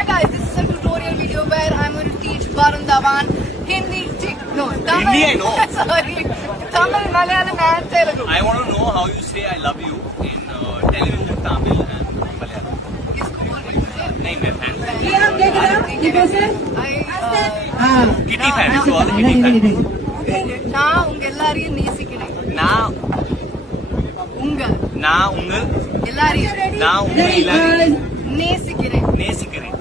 Hi guys, this is a tutorial video where I'm going to teach Varun Dhawan Hindi, Tamil. Hindi I know. Sorry, Tamil, Malayalam and Telugu. I want to know how you say I love you in Telugu, Tamil and Malayalam. इसको बोल रही हूँ। नहीं मैं fan. Kitty fan. So all Kitty fan. நான் உங்க எல்லாரையும் நேசிக்கிறேன். நான் உங்க எல்லாரையும் நேசிக்கிறேன். நேசிக்கிறேன்.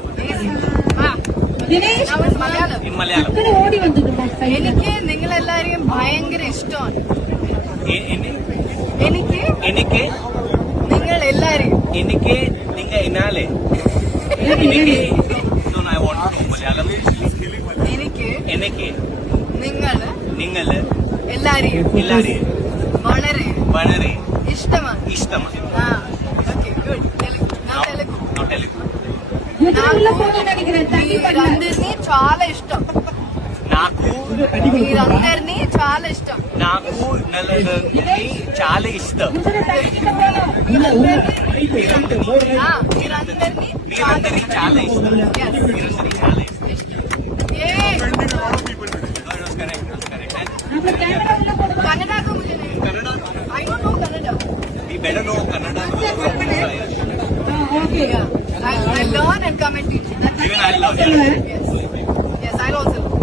Malayalam In Malayalam. എനിക്ക് നിങ്ങളെല്ലാരെയും ഭയങ്കര ഇഷ്ടമാണ്. എനിക്ക് നിങ്ങൾ എല്ലാരെയും എനിക്ക് നിങ്ങ എന്നാലേ എനിക്ക് no I want to know Malayalam. എനിക്ക് നിങ്ങൾ എല്ലാരെയും വളരെ ഇഷ്ടമാണ്. ഇഷ്ടമാണ്. Okay good. Telugu Now Telugu. మీరందరినీ చాలా ఇష్టం. మీరందరినీ చాలా ఇష్టం. నాకు నలుగురిని చాలా ఇష్టం. మీరందరినీ చాలా ఇష్టం. మీరందరినీ చాలా ఇష్టం. कन्नड़ा को मुझे नहीं. Kannada? I don't know Kannada. We better know Kannada. Okay. I'll learn and come and teach you. Even I love you. Yes.